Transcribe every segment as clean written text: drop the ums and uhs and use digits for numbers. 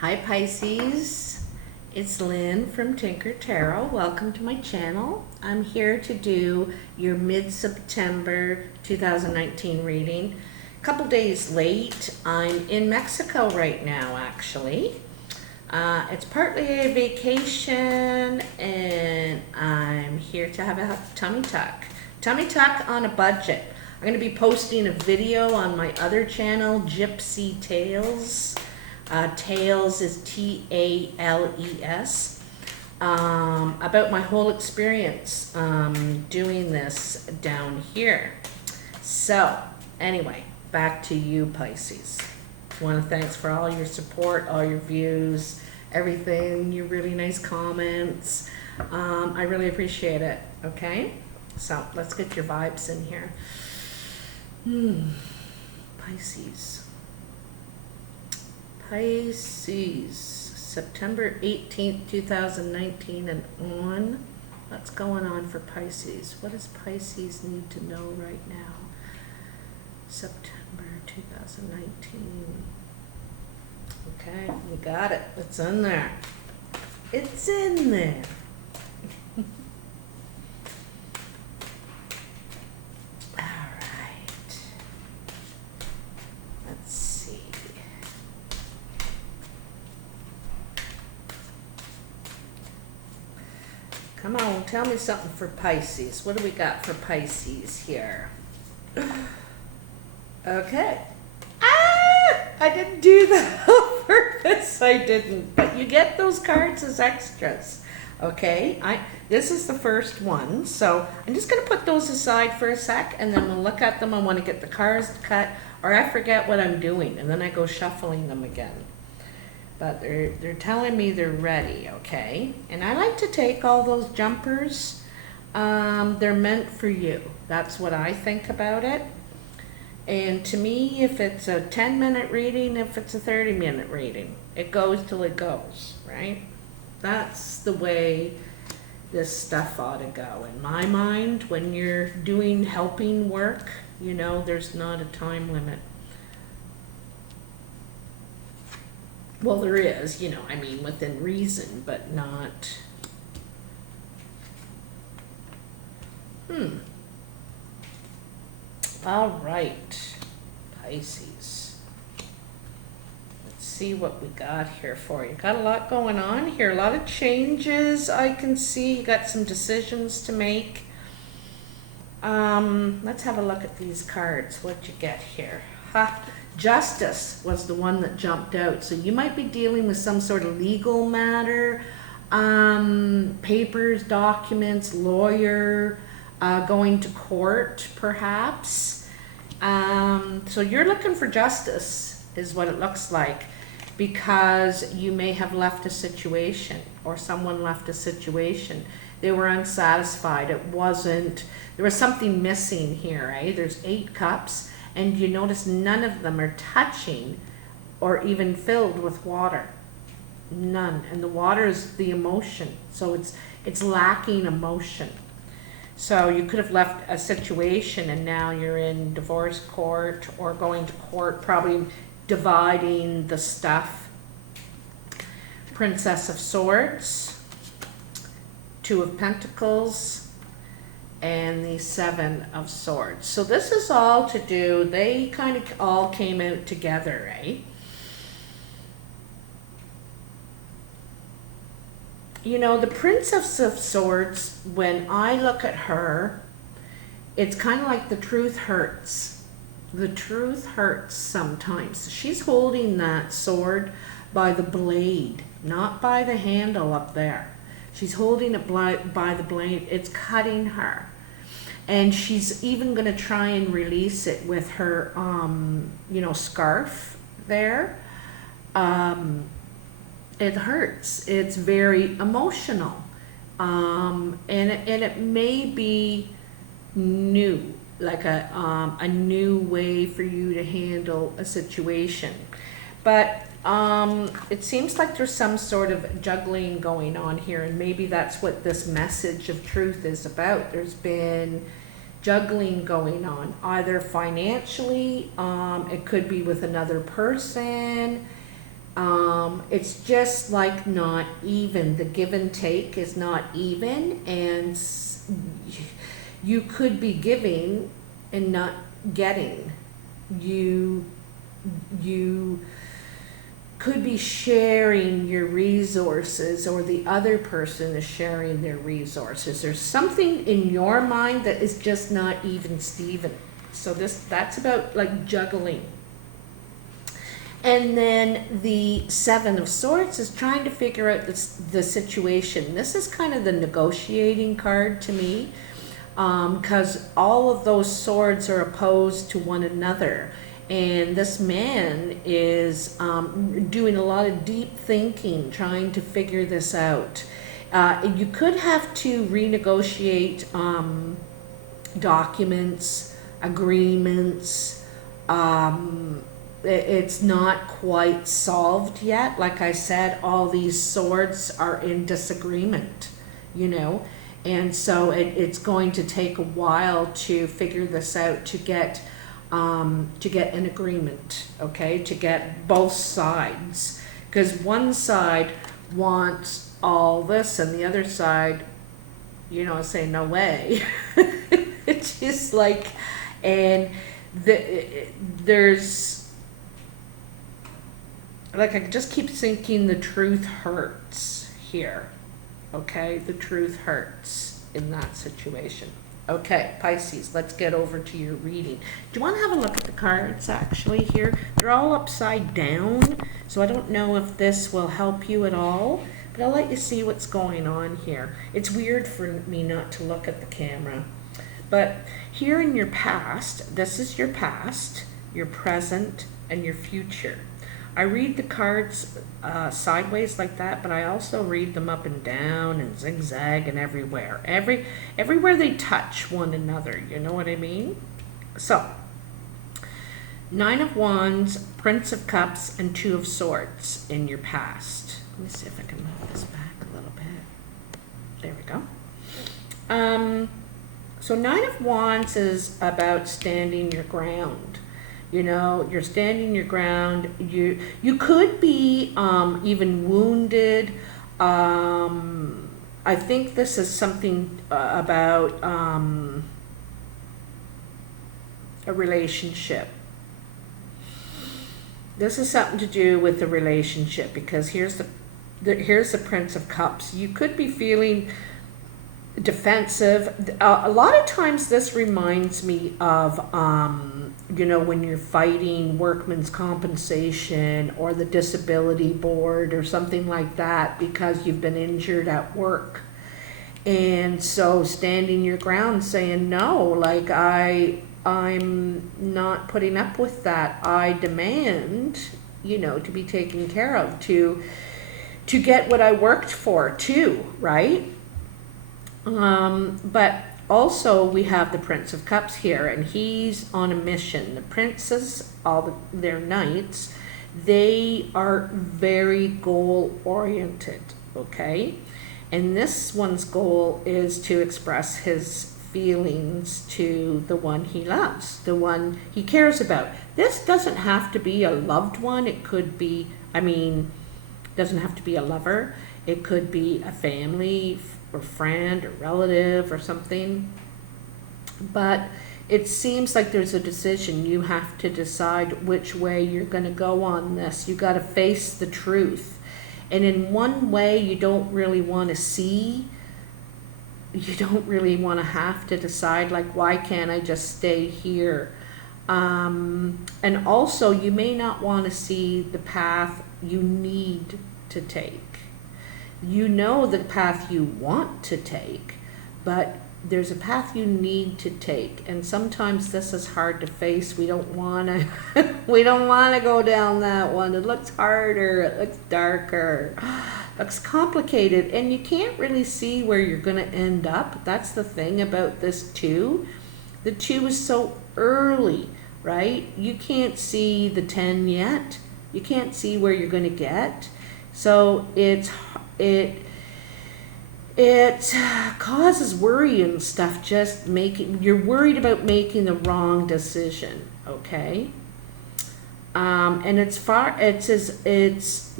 Hi Pisces, it's Lynn from Tinker Tarot. Welcome to my channel. I'm here to do your mid-September 2019 reading. A couple days late. I'm in Mexico right now, actually. It's partly a vacation and I'm here to have a tummy tuck. Tummy tuck on a budget. I'm going to be posting a video on my other channel, Gypsy Tales. Tales is Tales, about my whole experience doing this down here. So anyway, back to you Pisces. I want to thanks for all your support, all your views, everything, your really nice comments. I really appreciate it. Okay, so let's get your vibes in here. Pisces. Pisces, September 18th, 2019 and on. What's going on for Pisces? What does Pisces need to know right now? September 2019. Okay, we got it. It's in there. It's in there. Come on, tell me something for Pisces. What do we got for Pisces here? Okay. I didn't do that on purpose. I didn't. But you get those cards as extras. Okay? This is the first one. So I'm just going to put those aside for a sec and then we'll look at them. I want to get the cards cut or I forget what I'm doing and then I go shuffling them again. But they're telling me they're ready, okay? And I like to take all those jumpers. They're meant for you. That's what I think about it. And to me, if it's a 10-minute reading, if it's a 30-minute reading, it goes till it goes, right? That's the way this stuff ought to go. In my mind, when you're doing helping work, you know, there's not a time limit. Well, there is, you know, I mean, within reason, but not. All right, Pisces. Let's see what we got here for you. Got a lot going on here, a lot of changes I can see. You got some decisions to make. Let's have a look at these cards. What'd you get here? Justice was the one that jumped out. So you might be dealing with some sort of legal matter, papers, documents, lawyer, going to court perhaps. So you're looking for justice is what it looks like, because you may have left a situation or someone left a situation. They were unsatisfied. It wasn't, there was something missing here, eh? There's 8 cups. And you notice none of them are touching or even filled with water. None. And the water is the emotion. So it's lacking emotion. So you could have left a situation and now you're in divorce court or going to court, probably dividing the stuff. Princess of Swords, 2 of Pentacles, and the 7 of Swords. So this is all to do, they kind of all came out together, eh? You know, the Princess of Swords, when I look at her, it's kind of like the truth hurts. The truth hurts sometimes. She's holding that sword by the blade, not by the handle up there. She's holding it by the blade. It's cutting her. And she's even going to try and release it with her, you know, scarf there. It hurts. It's very emotional. And it may be new, like a new way for you to handle a situation. But it seems like there's some sort of juggling going on here, and maybe that's what this message of truth is about. There's been juggling going on, either financially, it could be with another person, it's just like not even. The give and take is not even, and you could be giving and not getting. You could be sharing your resources, or the other person is sharing their resources. There's something in your mind that is just not even Steven. So that's about like juggling. And then the Seven of Swords is trying to figure out the situation. This is kind of the negotiating card to me, because all of those swords are opposed to one another. And this man is doing a lot of deep thinking, trying to figure this out. You could have to renegotiate documents, agreements. It's not quite solved yet. Like I said, all these swords are in disagreement, you know. And so it's going to take a while to figure this out, to get an agreement, okay, to get both sides, because one side wants all this and the other side, you know, say no way. It's just like, and there's, like, I just keep thinking the truth hurts here, okay, the truth hurts in that situation. Okay, Pisces, let's get over to your reading. Do you want to have a look at the cards actually here? They're all upside down, so I don't know if this will help you at all, but I'll let you see what's going on here. It's weird for me not to look at the camera. But here in your past, this is your past, your present, and your future. I read the cards sideways like that, but I also read them up and down and zigzag and everywhere. Everywhere they touch one another, you know what I mean? So, Nine of Wands, Prince of Cups, and Two of Swords in your past. Let me see if I can move this back a little bit. There we go. So Nine of Wands is about standing your ground. You know, you're standing your ground. You could be even wounded. I think this is something about a relationship. This is something to do with the relationship, because here's the Prince of Cups. You could be feeling defensive. A lot of times this reminds me of you know, when you're fighting workman's compensation or the disability board or something like that, because you've been injured at work. And so standing your ground, saying no, like I'm not putting up with that. I demand, you know, to be taken care of, to get what I worked for too, right? But also we have the Prince of Cups here, and he's on a mission. The princes, their knights, they are very goal oriented, okay? And this one's goal is to express his feelings to the one he loves, the one he cares about. This doesn't have to be a loved one. It could be, doesn't have to be a lover. It could be a family or friend or relative or something. But it seems like there's a decision. You have to decide which way you're going to go on this. You got to face the truth. And in one way, you don't really want to see. You don't really want to have to decide, like, why can't I just stay here? And also, you may not want to see the path you need to take. You know the path you want to take, but there's a path you need to take. And sometimes this is hard to face. We don't want to we don't want to go down that one. It looks harder, it looks darker, it looks complicated, and you can't really see where you're going to end up. That's the thing about this two. The two is so early, right? You can't see the 10 yet. You can't see where you're going to get. So it causes worry and stuff, just you're worried about making the wrong decision, okay? And it's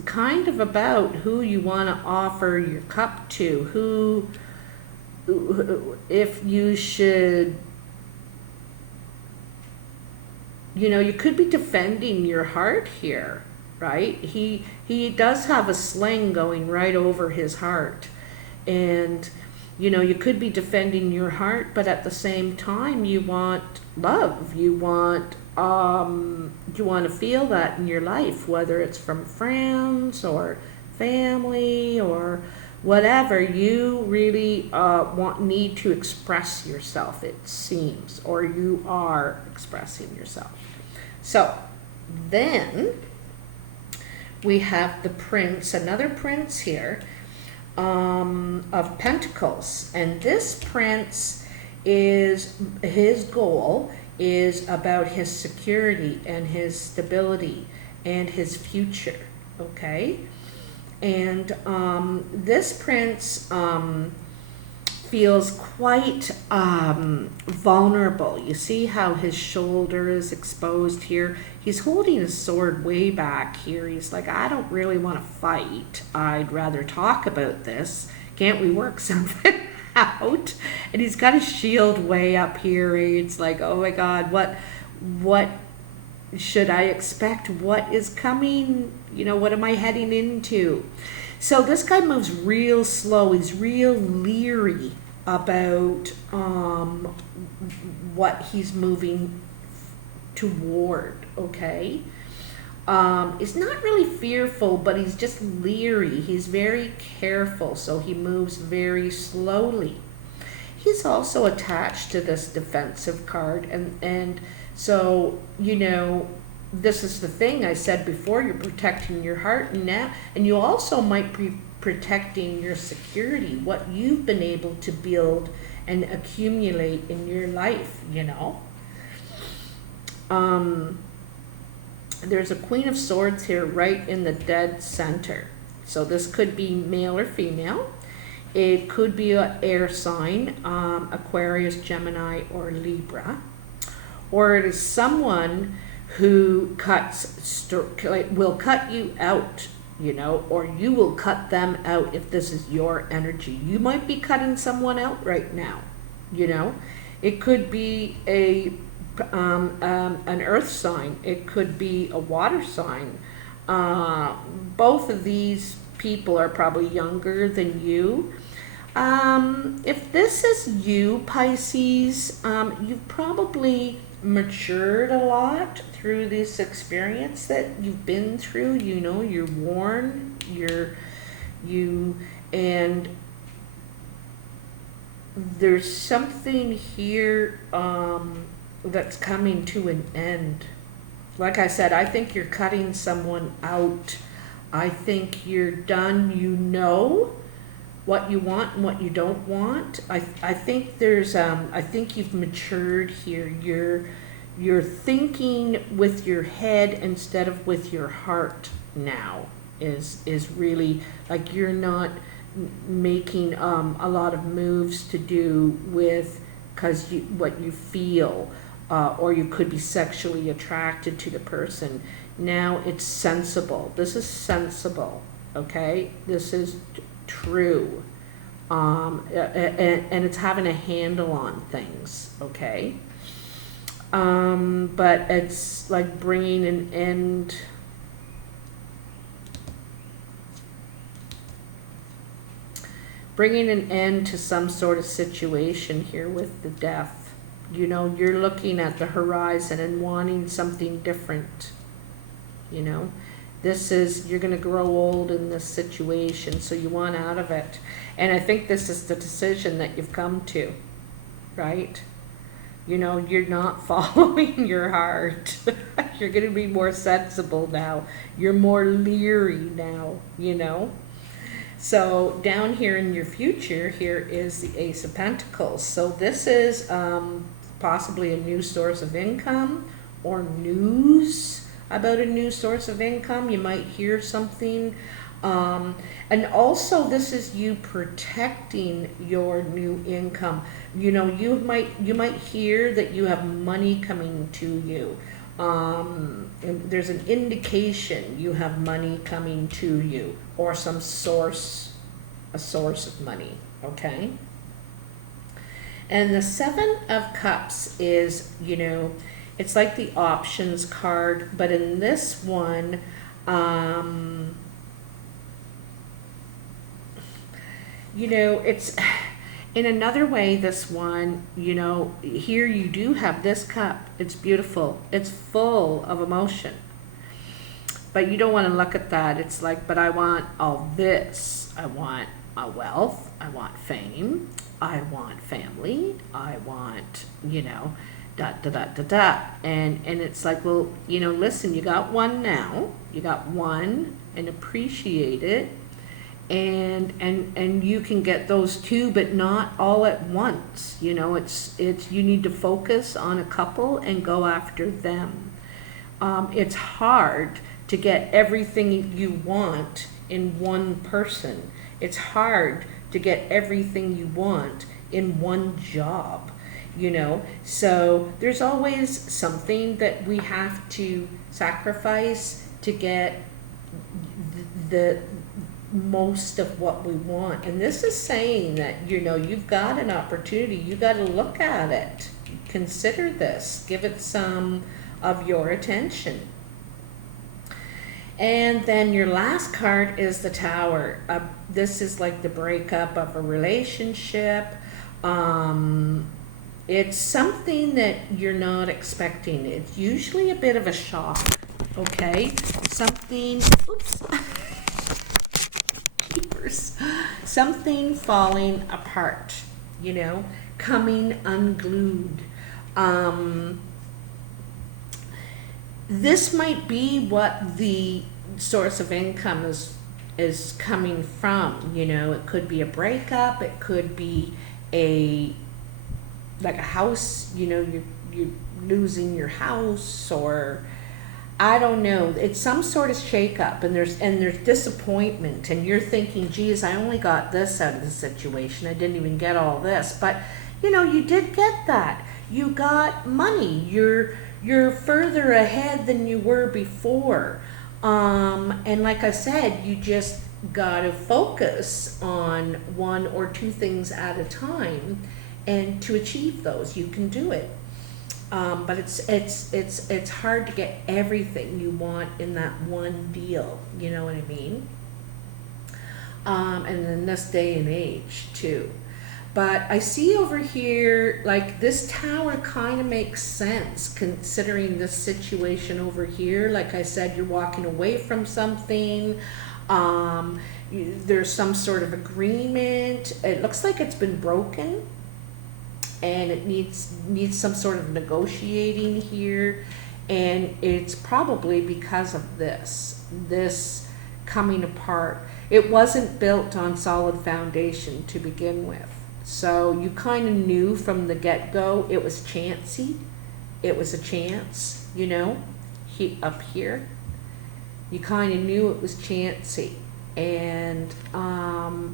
kind of about who you want to offer your cup to, if you should, you could be defending your heart here, right? He does have a sling going right over his heart, and you could be defending your heart, but at the same time you want love. You want to feel that in your life, whether it's from friends or family or whatever. You really need to express yourself, it seems, or you are expressing yourself. So then we have the Prince, another Prince here, of Pentacles. And this Prince, his goal is about his security and his stability and his future, okay? And this Prince feels quite vulnerable. You see how his shoulder is exposed here? He's holding his sword way back here. He's like, I don't really want to fight. I'd rather talk about this. Can't we work something out? And he's got his shield way up here. It's like, oh my God, what should I expect? What is coming? What am I heading into? So this guy moves real slow. He's real leery about what he's moving toward, okay? He's not really fearful, but he's just leery. He's very careful, so he moves very slowly. He's also attached to this defensive card, and so, this is the thing I said before, you're protecting your heart now, and you also might be protecting your security, what you've been able to build and accumulate in your life, There's a Queen of Swords here right in the dead center. So this could be male or female. It could be an air sign, Aquarius, Gemini, or Libra. Or it is someone who will cut you out, or you will cut them out if this is your energy. You might be cutting someone out right now, It could be an earth sign. It could be a water sign. Both of these people are probably younger than you. If this is you, Pisces, you've probably matured a lot through this experience that you've been through. You're worn, and there's something here that's coming to an end. Like I said, I think you're cutting someone out. I think you're done. What you want and what you don't want. I think I think you've matured here. You're thinking with your head instead of with your heart now. Is really like you're not making a lot of moves to do with what you feel, or you could be sexually attracted to the person. Now it's sensible. This is sensible, okay? This is true, and it's having a handle on things, okay? But it's like bringing an end. Bringing an end to some sort of situation here with the Death. You're looking at the horizon and wanting something different. This is, you're going to grow old in this situation, so you want out of it. And I think this is the decision that you've come to, right? You're not following your heart. You're going to be more sensible now. You're more leery now, So down here in your future, here is the Ace of Pentacles. So this is possibly a new source of income or news about a new source of income. You might hear something. And also this is you protecting your new income. You might hear that you have money coming to you. And there's an indication you have money coming to you, or some source, a source of money, okay? And the Seven of Cups is, you know, it's like the options card, but in this one, you know, it's, in another way, this one, you know, here you do have this cup. It's beautiful. It's full of emotion. But you don't want to look at that. It's like, but I want all this. I want wealth. I want fame. I want family. I want, you know, da da da da da. And it's like, well, you know, listen, you got one now. You got one, and appreciate it. And you can get those two, but not all at once. You know, it's you need to focus on a couple and go after them. It's hard to get everything you want in one person. It's hard to get everything you want in one job, you know. So there's always something that we have to sacrifice to get the most of what we want. And this is saying that, you know, you've got an opportunity. You got to look at it. Consider this. Give it some of your attention. And then your last card is the Tower. This is like the breakup of a relationship. It's something that you're not expecting. It's usually a bit of a shock, okay? Something, oops. Something falling apart, you know, coming unglued. This might be what the source of income is coming from, you know. It could be a breakup, it could be like a house, you know, you're losing your house, or I don't know. It's some sort of shakeup, and there's disappointment, and you're thinking, geez, I only got this out of the situation. I didn't even get all this. But, you know, you did get that. You got money. You're further ahead than you were before. And like I said, you just got to focus on one or two things at a time, and to achieve those, you can do it. But it's hard to get everything you want in that one deal, you know what I mean? And in this day and age too. But I see over here, like, this Tower kind of makes sense considering this situation over here. Like I said, you're walking away from something. There's some sort of agreement. It looks like it's been broken, and it needs some sort of negotiating here, and it's probably because of this coming apart. It wasn't built on solid foundation to begin with, so you kind of knew from the get-go it was chancy. It was a chance, you know, up here. You kind of knew it was chancy. And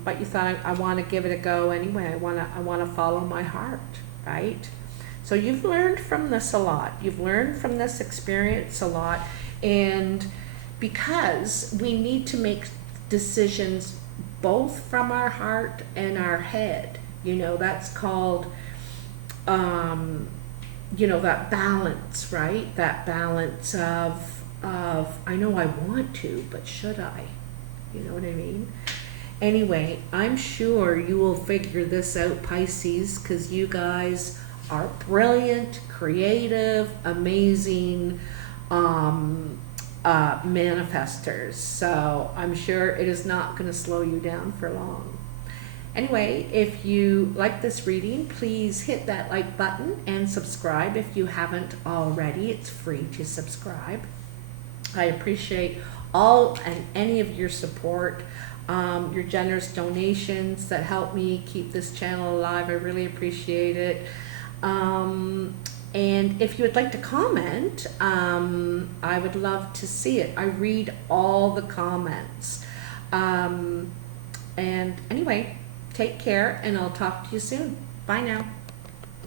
but you thought, I want to give it a go anyway. I want to follow my heart, right? So you've learned from this a lot. You've learned from this experience a lot, and because we need to make decisions both from our heart and our head, you know, that's called you know, that balance, right? That balance of I know I want to, but should I? You know what I mean? Anyway, I'm sure you will figure this out, Pisces, because you guys are brilliant, creative, amazing manifestors. So I'm sure it is not going to slow you down for long. Anyway, if you like this reading, please hit that like button and subscribe if you haven't already. It's free to subscribe. I appreciate all and any of your support, your generous donations that help me keep this channel alive. I really appreciate it. And if you would like to comment, I would love to see it. I read all the comments. And anyway, take care, and I'll talk to you soon. Bye now.